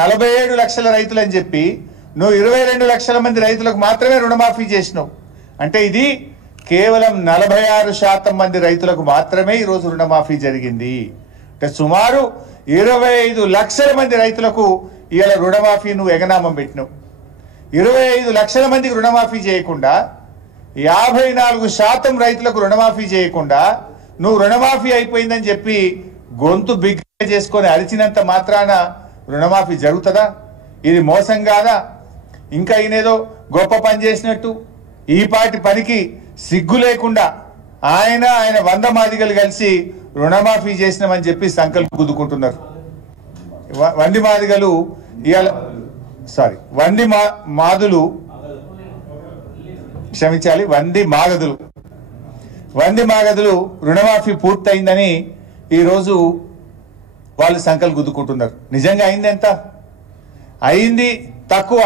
47 లక్షల రైతులు అని చెప్పి నువ్వు 22 లక్షల మంది రైతులకు మాత్రమే రుణమాఫీ చేసినావు. అంటే ఇది కేవలం 46% మంది రైతులకు మాత్రమే ఈ రోజు రుణమాఫీ జరిగింది. అంటే సుమారు 25 లక్షల మంది రైతులకు ఇవాళ రుణమాఫీ నువ్వు ఎగనామం పెట్టినావు. 25 లక్షల మందికి రుణమాఫీ చేయకుండా 54% రైతులకు రుణమాఫీ చేయకుండా నువ్వు రుణమాఫీ అయిపోయిందని చెప్పి గొంతు బిగ్గ చేసుకొని అరిచినంత మాత్రాన రుణమాఫీ జరుగుతుందా? ఇది మోసం కాదా? ఇంకా ఈయనేదో గొప్ప పని చేసినట్టు ఈ పాటి పనికి సిగ్గు లేకుండా ఆయన 100 మాదిగలు కలిసి రుణమాఫీ చేసినామని చెప్పి సంకల్పం గుద్దుకుంటున్నారు. వంది మాదిగలు ఇవాళ వంది మాగదులు రుణమాఫీ పూర్తయిందని ఈరోజు వాళ్ళు సంకల్పం గుద్దుకుంటున్నారు. నిజంగా అయింది ఎంత? అయింది తక్కువ,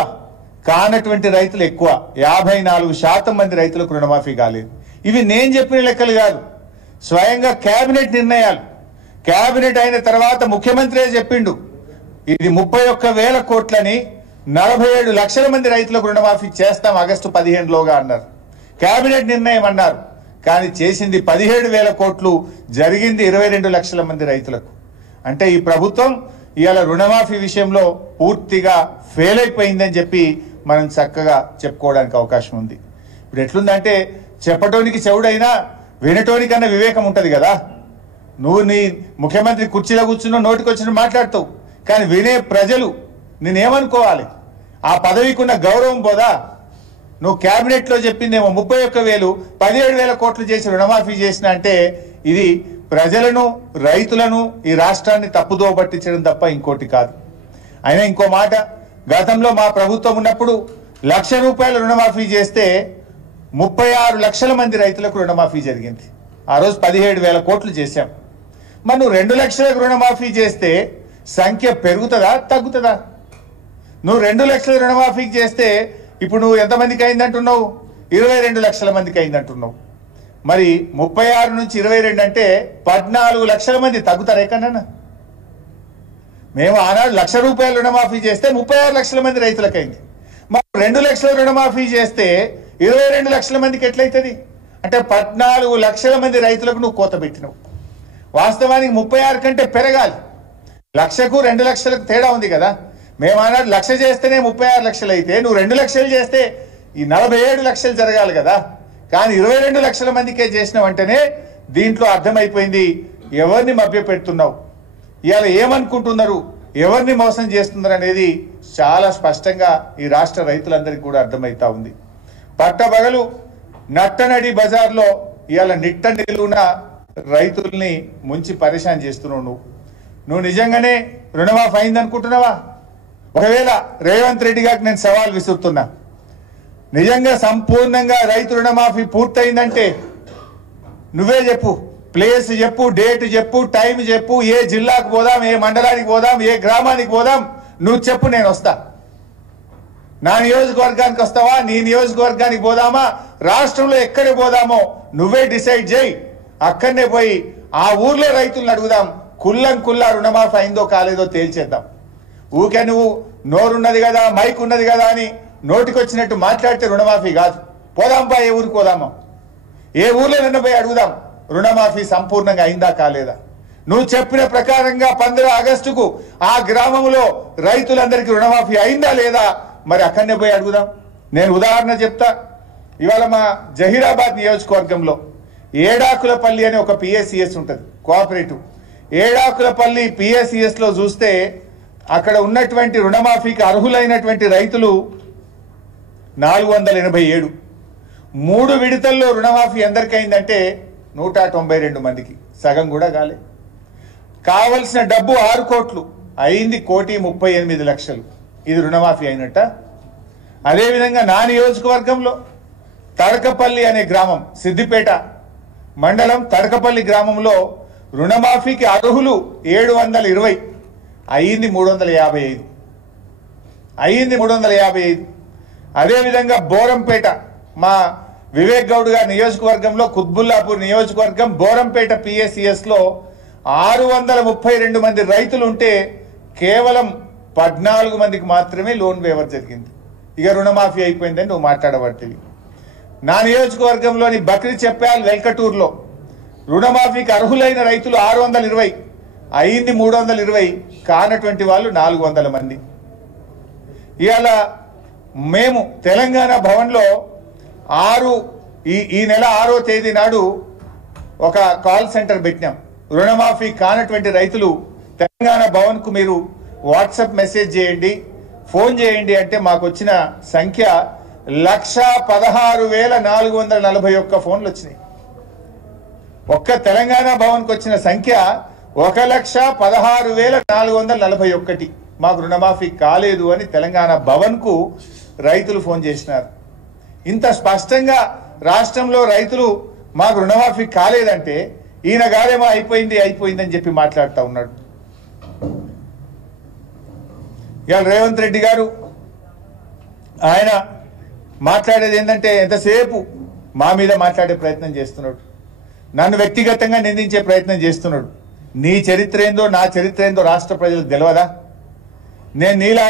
కానటువంటి రైతులు ఎక్కువ. 54% మంది రైతులకు రుణమాఫీ కాలేదు. ఇవి నేను చెప్పిన లెక్కలు కాదు, స్వయంగా కేబినెట్ నిర్ణయాలు. కేబినెట్ అయిన తర్వాత ముఖ్యమంత్రి చెప్పిండు ఇది 31,000 కోట్లని 47 లక్షల మంది రైతులకు రుణమాఫీ చేస్తాం ఆగస్టు 15లోగా అన్నారు. కేబినెట్ నిర్ణయం అన్నారు, కానీ చేసింది 17,000 కోట్లు, జరిగింది 22 లక్షల మంది రైతులకు. అంటే ఈ ప్రభుత్వం ఇవాళ రుణమాఫీ విషయంలో పూర్తిగా ఫెయిల్ అయిపోయిందని చెప్పి మనం చక్కగా చెప్పుకోవడానికి అవకాశం ఉంది. ఇప్పుడు ఎట్లుందంటే చెప్పటోనికి చెవుడైనా వినటోనికన్నా వివేకం ఉంటుంది కదా. నువ్వు నీ ముఖ్యమంత్రి కుర్చీలో కూర్చున్నావు, నోటికి వచ్చిన మాట్లాడుతావు, కానీ వినే ప్రజలు నేనేమనుకోవాలి? ఆ పదవికి ఉన్న గౌరవం పోదా? నువ్వు క్యాబినెట్లో చెప్పిందేమో 31,000, 17,000 కోట్లు చేసి రుణమాఫీ చేసిన అంటే ఇది ప్రజలను, రైతులను, ఈ రాష్ట్రాన్ని తప్పుదో పట్టించడం తప్ప ఇంకోటి కాదు. అయినా ఇంకో మాట, గతంలో మా ప్రభుత్వం ఉన్నప్పుడు ₹1,00,000 రుణమాఫీ చేస్తే 36 లక్షల మంది రైతులకు రుణమాఫీ జరిగింది. ఆ రోజు 17,000 కోట్లు చేశాం. మరి నువ్వు 2 లక్షలకు రుణమాఫీ చేస్తే సంఖ్య పెరుగుతుందా తగ్గుతుందా? నువ్వు 2 లక్షల రుణమాఫీకి చేస్తే ఇప్పుడు నువ్వు ఎంతమందికి అయిందంటున్నావు? 22 లక్షల మందికి అయిందంటున్నావు. మరి 36 నుంచి 22 అంటే 14 లక్షల మంది తగ్గుతారు ఎక్కడన్నా? మేము ఆనాడు ₹1,00,000 రుణమాఫీ చేస్తే 36 లక్షల మంది రైతులకు అయింది. మరి 2 లక్షల రుణమాఫీ చేస్తే 22 లక్షల మందికి ఎట్లయితుంది? అంటే 14 లక్షల మంది రైతులకు నువ్వు కోత పెట్టినావు. వాస్తవానికి 36 కంటే పెరగాలి. 1,00,000కు 2 లక్షలకు తేడా ఉంది కదా. మేము ఆనాడు 1,00,000 చేస్తేనే 36 లక్షలు అయితే, నువ్వు 2 లక్షలు చేస్తే ఈ 47 లక్షలు జరగాలి కదా. కానీ 22 లక్షల మందికే చేసినావంటేనే దీంట్లో అర్థమైపోయింది ఎవరిని మభ్య పెడుతున్నావు, ఇవాళ ఏమనుకుంటున్నారు, ఎవరిని మోసం చేస్తున్నారు అనేది చాలా స్పష్టంగా ఈ రాష్ట్ర రైతులందరికీ కూడా అర్థమవుతా ఉంది. పట్టబగలు నట్టనడి బజార్లో ఇవాళ నిట్ట నిలువున రైతుల్ని ముంచి పరేషాన్ చేస్తున్నావు. నువ్వు నిజంగానే రుణమాఫీ అయిందనుకుంటున్నావా? ఒకవేళ రేవంత్ రెడ్డి గారికి నేను సవాల్ విసురుతున్నా, నిజంగా సంపూర్ణంగా రైతు రుణమాఫీ పూర్తయిందంటే నువ్వే చెప్పు, ప్లేస్ చెప్పు, డేట్ చెప్పు, టైం చెప్పు, ఏ జిల్లాకు పోదాం, ఏ మండలానికి పోదాం, ఏ గ్రామానికి పోదాం, నువ్వు చెప్పు, నేను వస్తా. నా నియోజకవర్గానికి వస్తావా, నీ నియోజకవర్గానికి పోదామా, రాష్ట్రంలో ఎక్కడికి పోదామో నువ్వే డిసైడ్ చేయి. అక్కడనే పోయి ఆ ఊర్లో రైతులను అడుగుదాం, కుల్లా రుణమాఫీ అయిందో కాలేదో తేల్చేద్దాం. ఊకే నువ్వు నోరున్నది కదా, మైక్ ఉన్నది కదా అని నోటికొచ్చినట్టు మాట్లాడితే రుణమాఫీ కాదు. పోదాంపా, ఏ ఊరికి పోదామో, ఏ ఊర్లో నిన్న పోయి అడుగుదాం రుణమాఫీ సంపూర్ణంగా అయిందా కాలేదా. నువ్వు చెప్పిన ప్రకారంగా 15 ఆగస్టుకు ఆ గ్రామంలో రైతులందరికీ రుణమాఫీ అయిందా లేదా, మరి అక్కడనే పోయి అడుగుదాం. నేను ఉదాహరణ చెప్తా. ఇవాళ మా జహీరాబాద్ నియోజకవర్గంలో ఏడాకులపల్లి అనే ఒక పిఎస్సిఎస్ ఉంటుంది, కోఆపరేటివ్. ఏడాకులపల్లి పిఎస్సిఎస్ లో చూస్తే అక్కడ ఉన్నటువంటి రుణమాఫీకి అర్హులైనటువంటి రైతులు 487. 3 విడతల్లో రుణమాఫీ ఎందరికైందంటే 192 మందికి, సగం కూడా కాలే. కావలసిన డబ్బు 6 కోట్లు అయింది, 1,38,00,000. ఇది రుణమాఫీ అయినట్ట. అదేవిధంగా నా నియోజకవర్గంలో తడకపల్లి అనే గ్రామం, సిద్దిపేట మండలం తడకపల్లి గ్రామంలో రుణమాఫీకి అర్హులు 720, అయింది 355. అదేవిధంగా బోరంపేట, మా వివేక్ గౌడ్ గారి నియోజకవర్గంలో కుత్బుల్లాపూర్ నియోజకవర్గం బోరంపేట పిఎస్సిఎస్ లో 632 మంది రైతులు ఉంటే కేవలం 14 మందికి మాత్రమే లోన్ వేవర్ జరిగింది. ఇక రుణమాఫీ అయిపోయిందని నువ్వు మాట్లాడబట్టివి. నా నియోజకవర్గంలోని బక్రీ చెప్పాల్ వెల్కటూరులో రుణమాఫీకి అర్హులైన రైతులు 620, అయింది 320, కానటువంటి వాళ్ళు 400 మంది. ఇవాళ మేము తెలంగాణ భవన్లో ఈ నెల 6వ తేదీ నాడు ఒక కాల్ సెంటర్ పెట్టినాం. రుణమాఫీ కానటువంటి రైతులు తెలంగాణ భవన్కు మీరు వాట్సాప్ మెసేజ్ చేయండి, ఫోన్ చేయండి అంటే మాకు వచ్చిన సంఖ్య 116,441 ఫోన్లు వచ్చినాయి. ఒక్క తెలంగాణ భవన్కు వచ్చిన సంఖ్య 116,441. మాకు రుణమాఫీ కాలేదు అని తెలంగాణ భవన్కు రైతులు ఫోన్ చేసినారు. ఇంత స్పష్టంగా రాష్ట్రంలో రైతులు మాకు రుణమాఫీ కాలేదంటే ఈయన గారేమో అయిపోయిందని చెప్పి మాట్లాడుతూ ఉన్నాడు. ఇవాళ రేవంత్ రెడ్డి గారు ఆయన మాట్లాడేది ఏంటంటే ఎంతసేపు మా మీద మాట్లాడే ప్రయత్నం చేస్తున్నాడు, నన్ను వ్యక్తిగతంగా నిందించే ప్రయత్నం చేస్తున్నాడు. నీ చరిత్ర ఏందో నా చరిత్ర ఏందో రాష్ట్ర ప్రజలకు తెలియదా? నేను నీలా